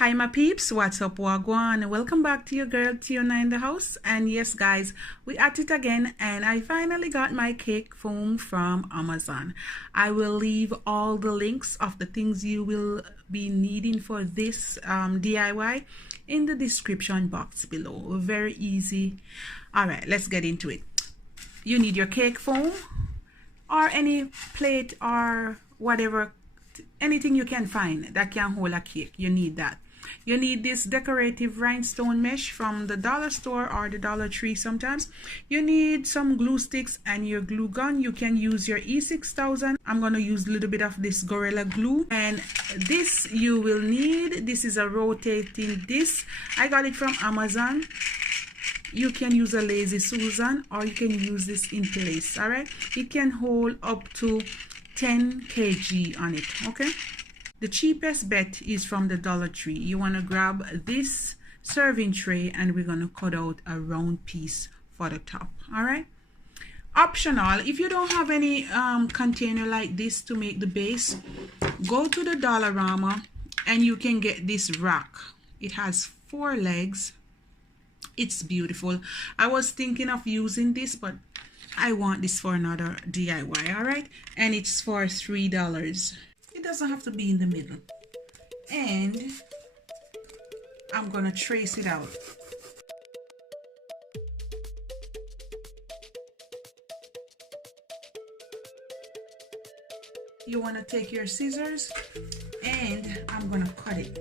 Hi my peeps, what's up, wagwan? Welcome back to your girl Tiona in the house. And yes guys, we at it again, and I finally got my cake foam from Amazon. I will leave all the links of the things you will be needing for this DIY in the description box below. Very easy. All right, let's get into it. You need your cake foam or any plate or whatever, anything you can find that can hold a cake. You need that. You need this decorative rhinestone mesh from the dollar store or the Dollar Tree sometimes. You need some glue sticks and your glue gun. You can use your E6000. I'm going to use a little bit of this Gorilla Glue. And this you will need. This is a rotating disc. I got it from Amazon. You can use a Lazy Susan or you can use this in place. All right. It can hold up to 10 kg on it. Okay. The cheapest bet is from the Dollar Tree. You want to grab this serving tray and we're going to cut out a round piece for the top. All right. Optional, if you don't have any container like this to make the base, go to the Dollarama and you can get this rack. It has 4 legs. It's beautiful. I was thinking of using this, but I want this for another DIY. All right. And it's for $3. It doesn't have to be in the middle. And I'm gonna trace it out. You want to take your scissors and I'm gonna cut it.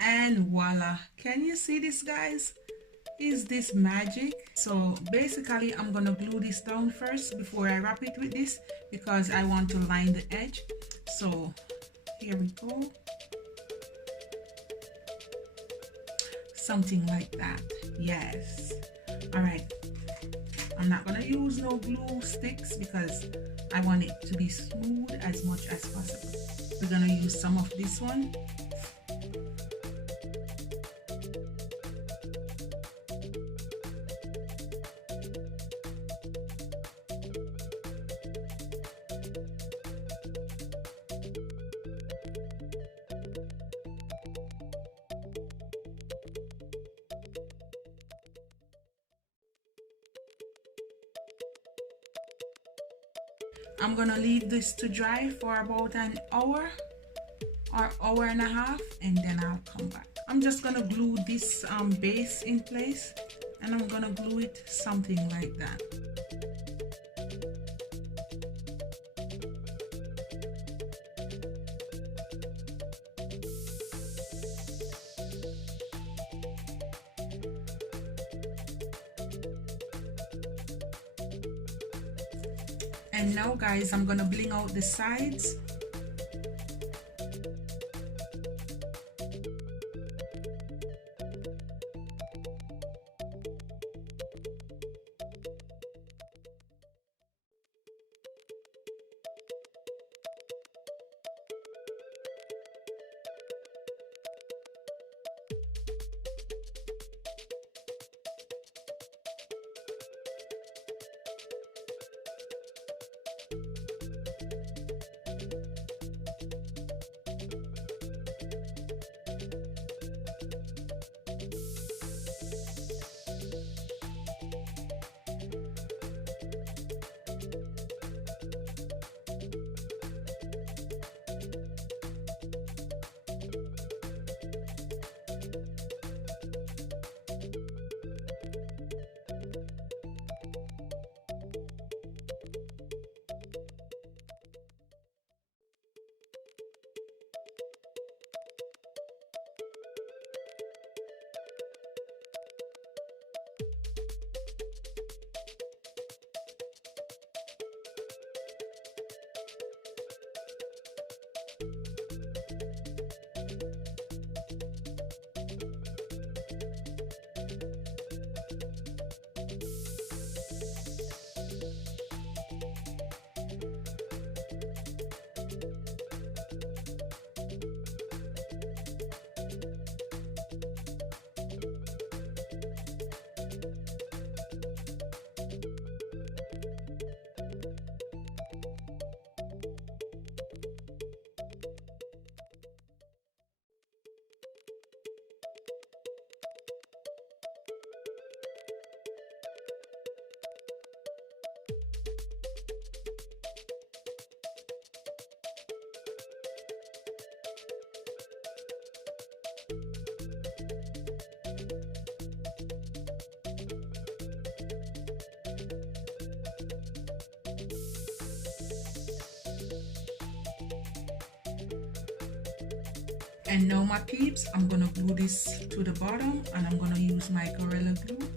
And voila, can you see this, guys? Is this magic? So basically I'm gonna glue this down first before I wrap it with this because I want to line the edge. So here we go, something like that. Yes. All right, I'm not gonna use no glue sticks because I want it to be smooth as much as possible. We're gonna use some of this one. I'm gonna leave this to dry for about an hour or hour and a half, and then I'll come back. I'm just gonna glue this base in place, and I'm gonna glue it something like that. And now guys, I'm gonna bling out the sides. And now my peeps, I'm gonna glue this to the bottom, and I'm gonna use my Gorilla Glue.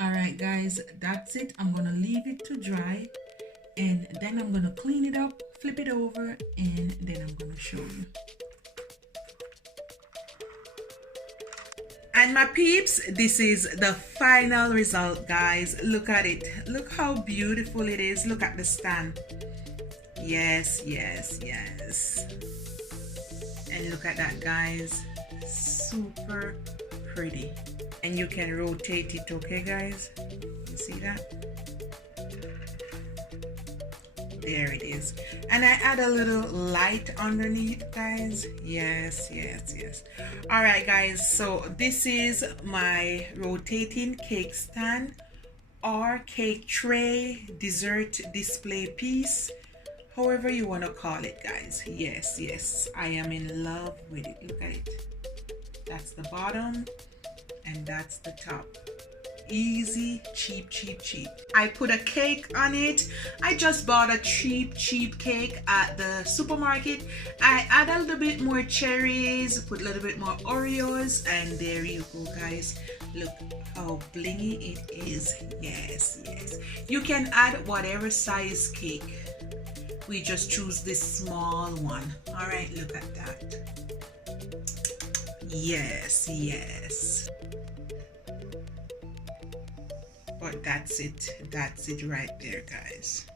Alright guys, that's it. I'm gonna leave it to dry, and then I'm gonna clean it up, flip it over, and then I'm gonna show you. And my peeps, this is the final result, guys. Look at it. Look how beautiful it is. Look at the stand. Yes, yes, yes. And look at that, guys. Super pretty. And you can rotate it, okay guys? You see that? There it is. And I add a little light underneath, guys. Yes, yes, yes. All right guys, so this is my rotating cake stand or cake tray, dessert display piece, however you want to call it, guys. Yes, yes, I am in love with it. Look at it. That's the bottom and that's the top. Easy, cheap, cheap, cheap. I put a cake on it. I just bought a cheap cake at the supermarket. I add a little bit more cherries, put a little bit more Oreos, and there you go, guys. Look how blingy it is. Yes, yes. You can add whatever size cake. We just choose this small one. All right, look at that. Yes, yes. But that's it right there, guys.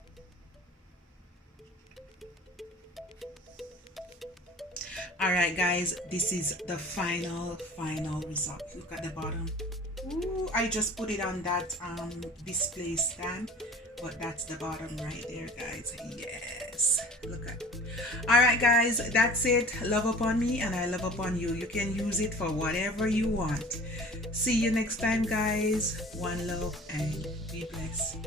All right guys, this is the final result. Look at the bottom. Ooh, I just put it on that display stand, but that's the bottom right there, guys. Yes, look at it. All right guys, that's it. Love upon me and I love upon you. You can use it for whatever you want. See you next time, guys. One love and be blessed.